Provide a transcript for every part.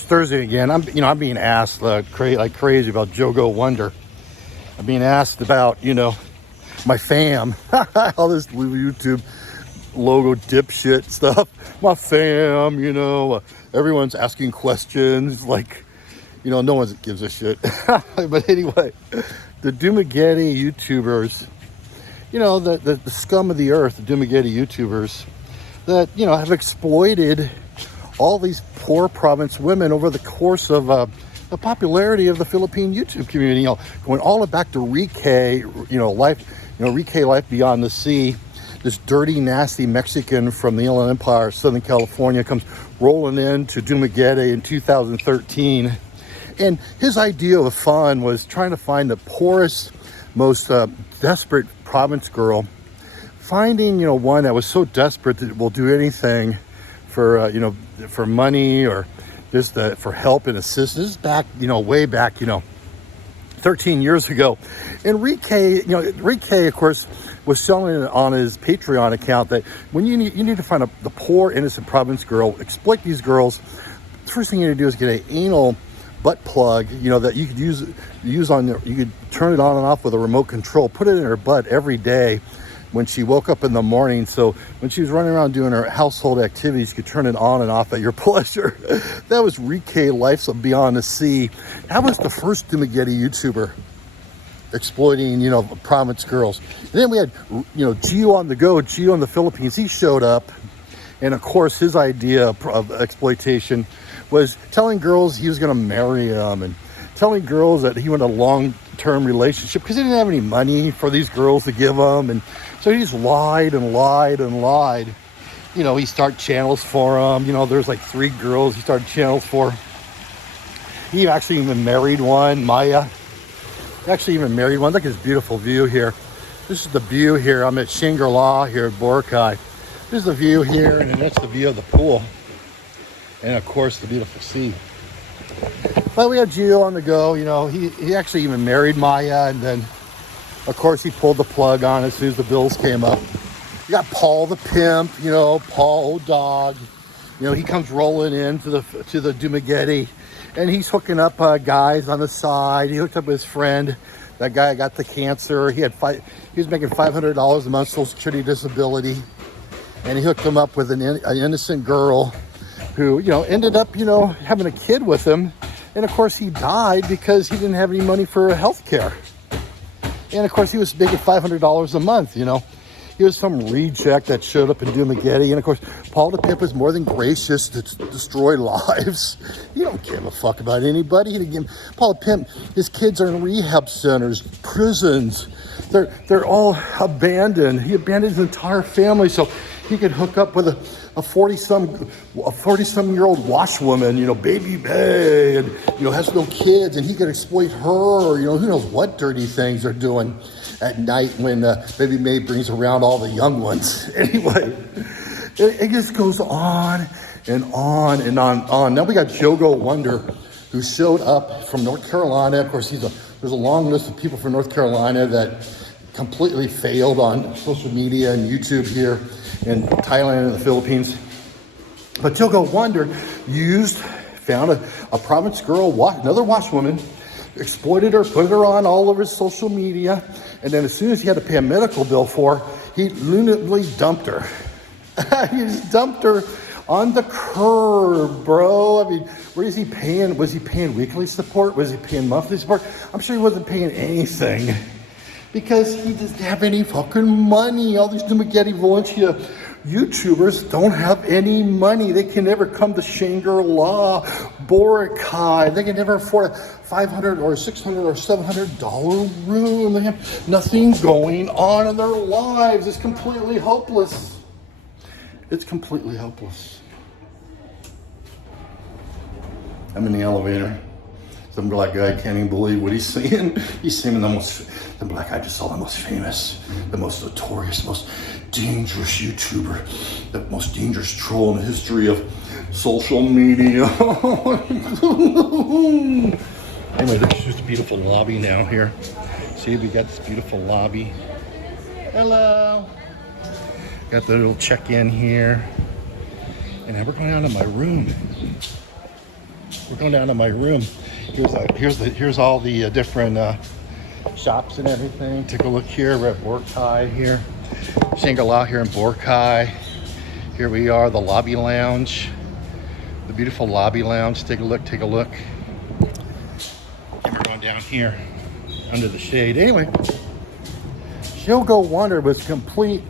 It's Thursday again. I'm being asked like crazy about Jogo Wonder. I'm being asked about, my fam, all this YouTube logo dipshit stuff. My fam, everyone's asking questions like, no one gives a shit. But anyway, the Dumaguete YouTubers, the scum of the earth, the Dumaguete YouTubers that, have exploited all these poor province women over the course of the popularity of the Philippine YouTube community, going all the way back to Rike, Rike Life Beyond the Sea. This dirty, nasty Mexican from the Inland Empire, Southern California, comes rolling into Dumaguete in 2013. And his idea of fun was trying to find the poorest, most desperate province girl, finding, one that was so desperate that it will do anything for, for money or just for help and assistance. This is back, way back, 13 years ago. And Rike, of course, was selling it on his Patreon account that when you need to find the poor, innocent province girl, exploit these girls. The first thing you need to do is get an anal butt plug, that you could use on you could turn it on and off with a remote control, put it in her butt every day when she woke up in the morning, so when she was running around doing her household activities, you could turn it on and off at your pleasure. That was Rike Life Beyond the Sea. That was the first Dumaguete YouTuber exploiting, province girls. And then we had, Gio on the go, Gio in the Philippines. He showed up, and of course, his idea of exploitation was telling girls he was going to marry them and telling girls that he wanted a long-term relationship because he didn't have any money for these girls to give him. And so he just lied and lied and lied. He started channels for them. There's like 3 girls he started channels for. He actually even married one, Maya. He actually even married one. Look at this beautiful view here. This is the view here. I'm at Shangri-La here at Boracay. This is the view here, and then that's the view of the pool. And of course, the beautiful sea. But we had Gio on the go. He actually even married Maya, and then, of course, he pulled the plug on as soon as the bills came up. You got Paul the pimp, Paul old dog. He comes rolling in to the Dumaguete, and he's hooking up guys on the side. He hooked up his friend. That guy got the cancer. He was making $500 a month Social Security disability, and he hooked him up with an innocent girl who, ended up, having a kid with him. And of course, he died because he didn't have any money for health care. And of course, he was making $500 a month, He was some reject that showed up in Dumaguete. And of course, Paul the Pimp was more than gracious to destroy lives. He don't give a fuck about anybody. Paul the Pimp, his kids are in rehab centers, prisons. They're all abandoned. He abandoned his entire family so he could hook up with a 40-some-year-old washwoman, Baby Bay, and, has no kids, and he could exploit her, who knows what dirty things they're doing at night when Baby May brings around all the young ones. Anyway, it just goes on and on and on. Now we got Jogo Wonder, who showed up from North Carolina. Of course, there's a long list of people from North Carolina that completely failed on social media and YouTube here in Thailand and the Philippines. But Jogo Wonder found a province girl, another washwoman, exploited her, put her on all over his social media, and then as soon as he had to pay a medical bill for her, he lunately dumped her. He just dumped her on the curb, bro. I mean, where is he paying? Was he paying weekly support? Was he paying monthly support? I'm sure he wasn't paying anything because he doesn't have any fucking money. All these Dumaguete Valencia YouTubers don't have any money. They can never come to Shangri-La, Boracay. They can never afford a $500 or $600 or $700 room. They have nothing going on in their lives. It's completely hopeless. It's completely hopeless. I'm in the elevator. Some black guy can't even believe what he's seeing. He's seeing the black guy just saw the most famous, the most notorious, most dangerous YouTuber, the most dangerous troll in the history of social media. Anyway, there's just a beautiful lobby now here. See, we got this beautiful lobby. Hello. Got the little check-in here. And now we're going out of my room. We're going down to my room. Here's all the different shops and everything. Take a look here. We're at Borkai here, Shangri-La here in Borkai. Here we are, the lobby lounge, the beautiful lobby lounge. Take a look. And we're going down here under the shade. Anyway, Jogo Wonder was a complete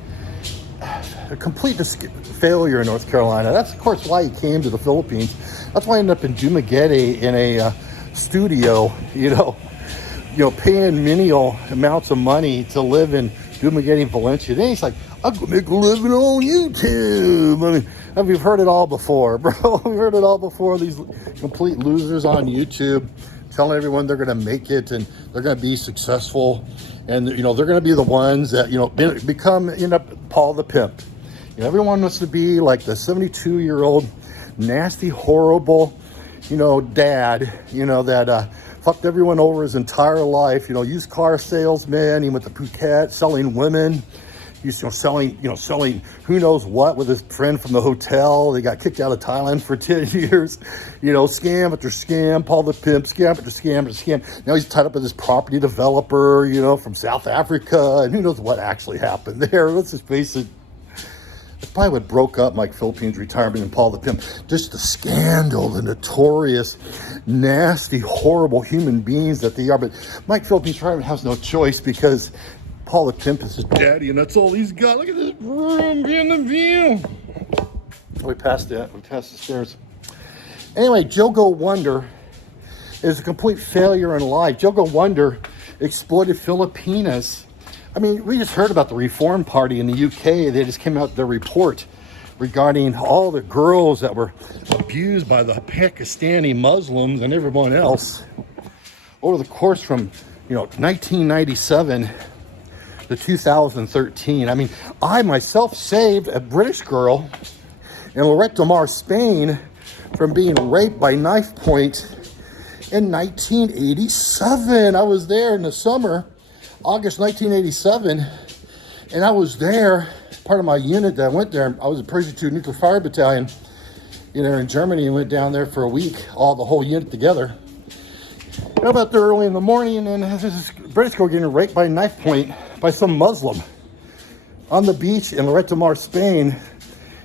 failure in North Carolina. That's of course why he came to the Philippines. That's why I ended up in Dumaguete in a studio, paying menial amounts of money to live in Dumaguete, Valencia. Then he's like, I'm gonna make a living on YouTube. I mean, we've heard it all before, bro. We've heard it all before. These complete losers on YouTube telling everyone they're gonna make it and they're gonna be successful, and they're gonna be the ones that end up Paul the Pimp. Everyone wants to be like the 72-year-old nasty, horrible, dad, that fucked everyone over his entire life. Used car salesman. He went to Phuket selling women. He's selling who knows what with his friend from the hotel. They got kicked out of Thailand for 10 years. Scam after scam, Paul the Pimp, scam after scam after scam. Now he's tied up with this property developer, from South Africa, and who knows what actually happened there. Let's just face it. It's probably what broke up Mike Philippines' retirement and Paul the Pimp. Just the scandal, the notorious, nasty, horrible human beings that they are. But Mike Philippines' retirement has no choice because Paul the Pimp is his daddy, and that's all he's got. Look at this room, in the view. We passed the stairs. Anyway, Jogo Wonder is a complete failure in life. Jogo Wonder exploited Filipinas. I mean, we just heard about the Reform Party in the UK. They just came out with their report regarding all the girls that were abused by the Pakistani Muslims and everyone else over the course from 1997 to 2013. I mean, I myself saved a British girl in Lloret de Mar, Spain, from being raped by knife point in 1987. I was there in the summer, August 1987, and I was there, part of my unit that went there. I was a Persian 2 Nuclear Fire Battalion, in Germany, and went down there for a week, the whole unit together. And about there early in the morning, and this British girl getting raped by knife point by some Muslim on the beach in Lloret de Mar, Spain.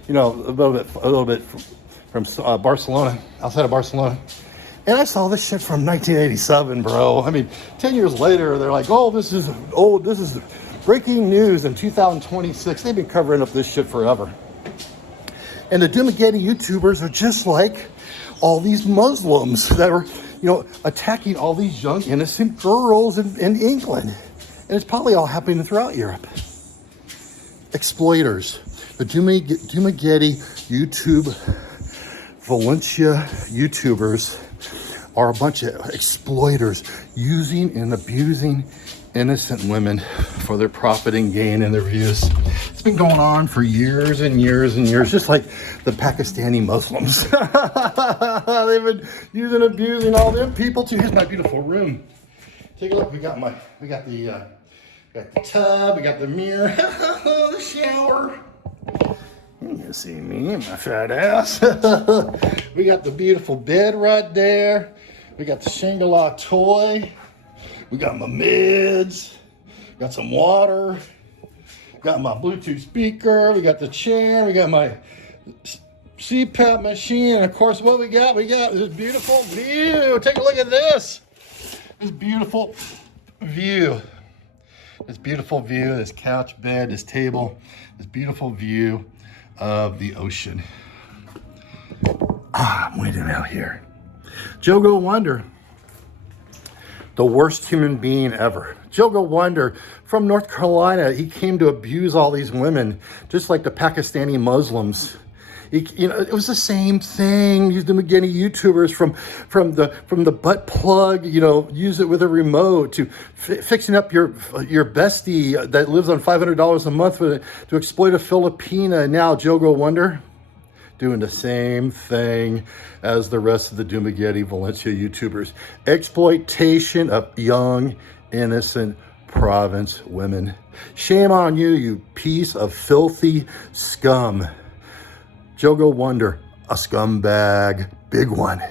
A little bit from Barcelona, outside of Barcelona. And I saw this shit from 1987, bro. I mean, 10 years later, they're like, this is breaking news in 2026. They've been covering up this shit forever. And the Dumaguete YouTubers are just like all these Muslims that are, attacking all these young, innocent girls in England. And it's probably all happening throughout Europe. Exploiters. The Dumaguete YouTube, Valencia YouTubers are a bunch of exploiters using and abusing innocent women for their profit and gain and their views. It's been going on for years and years and years, just like the Pakistani Muslims. They've been using and abusing all them people too. Here's my beautiful room. Take a look. We got the tub. We got the mirror. The shower. You can see me and my fat ass. We got the beautiful bed right there. We got the Shangri-La toy. We got my meds. Got some water. Got my Bluetooth speaker. We got the chair. We got my CPAP machine. And of course, what we got? We got this beautiful view. Take a look at this. This beautiful view. This beautiful view. This couch, bed, this table. This beautiful view of the ocean. I'm waiting out here. Jogo Wonder, the worst human being ever. Jogo Wonder from North Carolina, he came to abuse all these women, just like the Pakistani Muslims. It was the same thing. These Dumaguete YouTubers from the butt plug, use it with a remote, to fixing up your bestie that lives on $500 a month to exploit a Filipina. And now Jogo Wonder doing the same thing as the rest of the Dumaguete Valencia YouTubers. Exploitation of young, innocent province women. Shame on you, you piece of filthy scum. Jogo Wonder, a scumbag, big one.